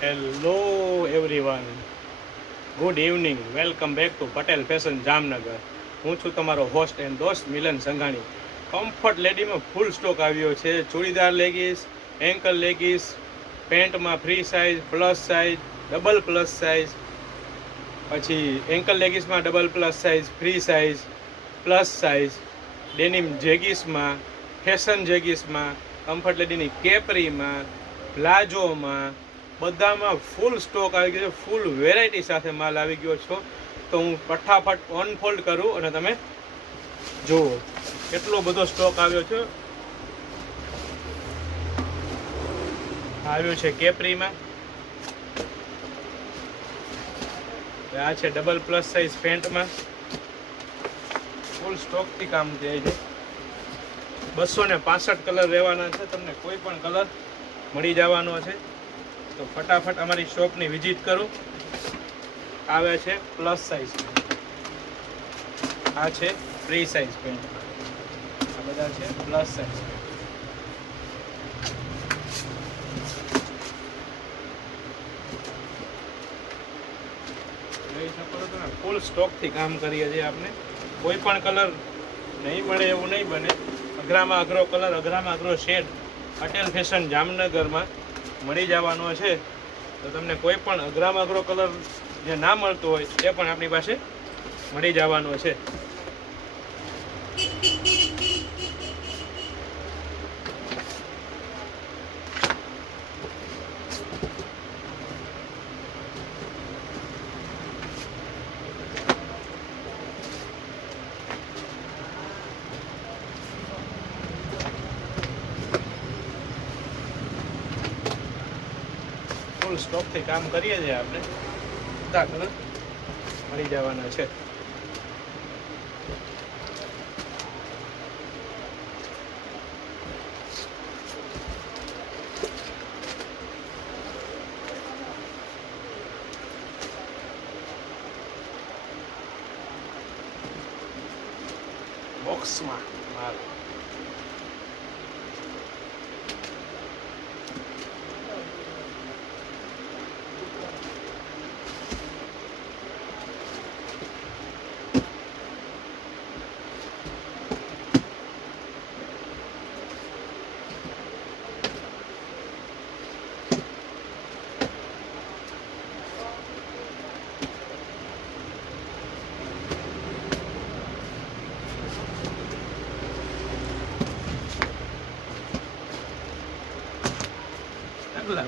Hello everyone, good evening. Welcome back to Patel fashion Jamnagar. હું છું તમારો હોસ્ટ એન્ડ દોસ્ત મિલન સંઘાણી. કમ્ફર્ટ લેડીમાં ફૂલ સ્ટોક આવ્યો છે. ચૂડીદાર લેગીસ, એન્કલ લેગીસ, પેન્ટમાં free size, plus size, double plus size, પછી એન્કલ લેગીસમાં double plus size, free size, plus size, denim જેગીસમાં, ફેશન જેગીસમાં, કમ્ફર્ટ લેડીની કેપરીમાં, પ્લાઝોમાં, બધામાં ફૂલ સ્ટોક આવી ગયો છે. ફૂલ વેરાયટી સાથે માલ આવી ગયો છો. તો હું ફટાફટ અનફોલ્ડ કરું અને તમે જુઓ કેટલો બધો સ્ટોક આવ્યો છે. આવ્યો છે કેપરીમાં, આ છે ડબલ પ્લસ સાઇઝ પેન્ટમાં. ફૂલ સ્ટોકથી કામ થાય છે. 265 કલર રહેવાના છે. તમને કોઈ પણ કલર મળી જવાનો છે. તો ફટાફટ અમારી શોપની વિઝિટ કરો. આવે છે પ્લસ સાઇઝ પેન્ટ, આ છે ફ્રી સાઇઝ પેન્ટ, આ બધા છે પ્લસ સાઇઝ પેન્ટ. જોઈ શકો છો તમે, ફૂલ સ્ટોકથી કામ કરીએ છીએ. આપણે કોઈ પણ કલર નહીં મળે એવું નહીં બને. અઘરામાં અઘરો કલર, અઘરામાં અઘરો શેડ પટેલ ફેશન જામનગરમાં મળી જવાનો છે. તો તમને કોઈ પણ અઘરામાં અઘરો કલર જે ના મળતો હોય એ પણ આપણી પાસે મળી જવાનો છે. ફૂલ સ્ટોકથી કામ કરીએ છીએ આપણે. બધા કલર મળી જવાના છે. બોક્સમાં માલ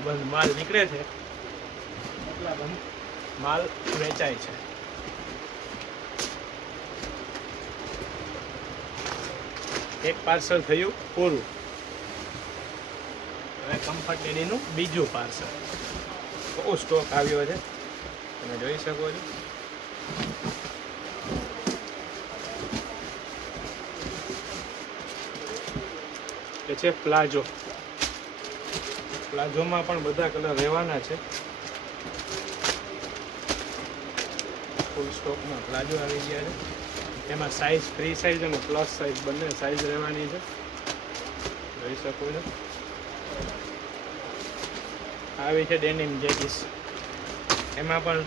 બંધ માલ નીકળે છે, એટલા બંધ માલ વેચાય છે. એક પાર્સલ થયું પૂરું. હવે કમ્ફર્ટ લેડીનું બીજું પાર્સલ. બહુ સ્ટોક આવ્યો છે, તમે જોઈ શકો છો. એ છે પ્લાઝો. પ્લાઝોમાં પણ બધા કલર રહેવાના છે. ફૂલ સ્ટોકમાં પ્લાઝો આવી ગયા છે. એમાં સાઇઝ ફ્રી સાઇઝ અને પ્લસ સાઇઝ બંને સાઇઝ રહેવાની છે. જોઈ શકો છો. આવી છે ડેનિમ જેગીસ. એમાં પણ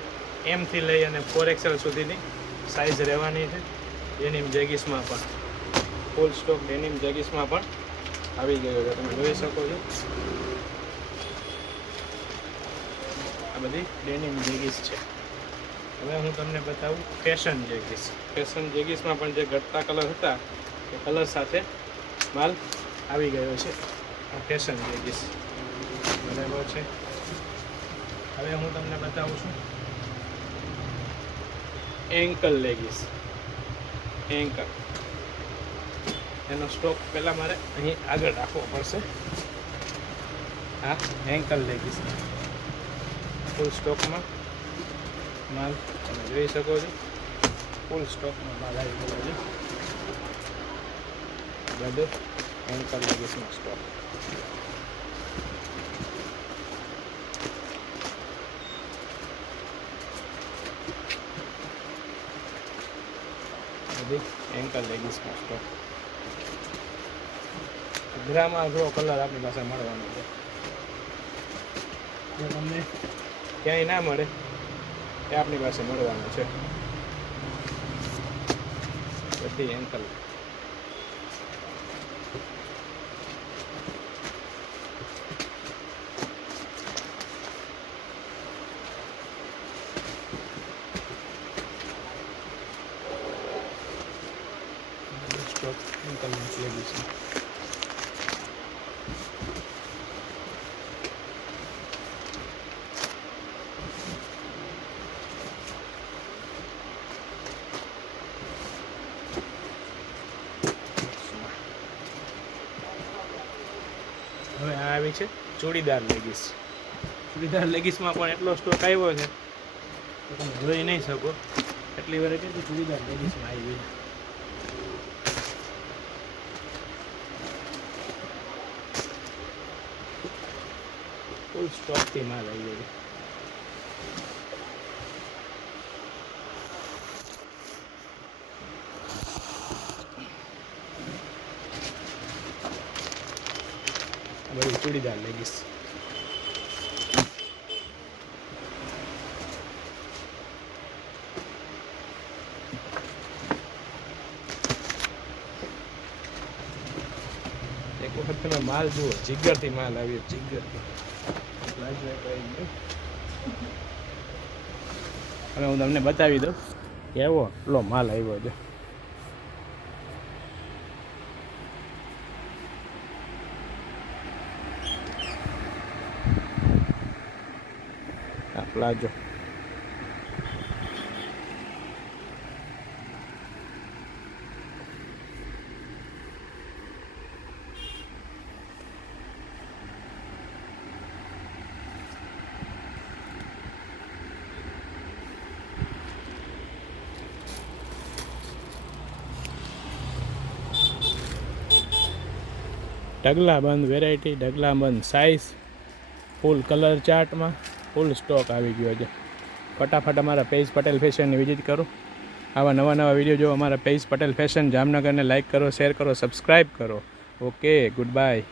એમથી લઈ અને 4XL સુધીની સાઇઝ રહેવાની છે. ડેનિમ જેગીસમાં પણ ફૂલ સ્ટોક ડેનિમ જેગીસમાં પણ આવી ગયો છે. તમે જોઈ શકો છો. આ બધી ડેનિમ જેગીસ છે. હવે હું તમને બતાવું ફેશન જેગીસ. ફેશન જેગીસમાં પણ જે ઘટતા કલર હતા એ કલર સાથે માલ આવી ગયો છે. આ ફેશન જેગીસ બરાબર છે. હવે હું તમને બતાવું છું એન્કલ લેગીસ. એન્કલ એનો સ્ટોક પહેલાં મારે અહીં આગળ રાખવો પડશે. આ એન્કલ લેગીસ ફૂલ સ્ટોકમાં માલ તમે જોઈ શકો છો. ફૂલ સ્ટોકમાં માલ આવી ગયો છે. બધું એન્કલ લેગીસનો સ્ટોક. બધી એન્કલ લેગીસનો સ્ટોક. અઘરામાં અઘરો કલર આપણી પાસે મળવાનો છે. જે તમને ક્યાંય ના મળે એ આપણી પાસે મળવાનું છે. બધી એન્કલ સ્ટોક એન્કલમાં લેવી છે. હવે આ આવી છે ચૂડીદાર લેગીસ. ચૂડીદાર લેગીસમાં પણ એટલો સ્ટોક આવ્યો છે તો તમે જોઈ નહીં શકો, એટલી વેરાયટી ચૂડીદાર લેગીસમાં આવી છે. ફૂલ સ્ટોકથી માલ આવી ગયો. બધી ચૂડીદાર લેગીસ. એક વખત તમે માલ જુઓ, જીગરથી માલ આવ્યો, જીગરથી. હવે હું તમને બતાવી દઉં કેવો એટલો માલ આવ્યો છે. આ પ્લાઝો ઢગલાબંધ વેરાયટી, ઢગલાબંધ સાઇઝ, ફૂલ કલર ચાર્ટમાં ફૂલ સ્ટોક આવી ગયો છે. ફટાફટ અમારા પેજ પટેલ ફેશનની વિઝિટ કરો. આવા નવા વિડીયો જો અમારા પેજ પટેલ ફેશન જામનગરને લાઇક કરો, શેર કરો, સબસ્ક્રાઈબ કરો. Okay, good bye.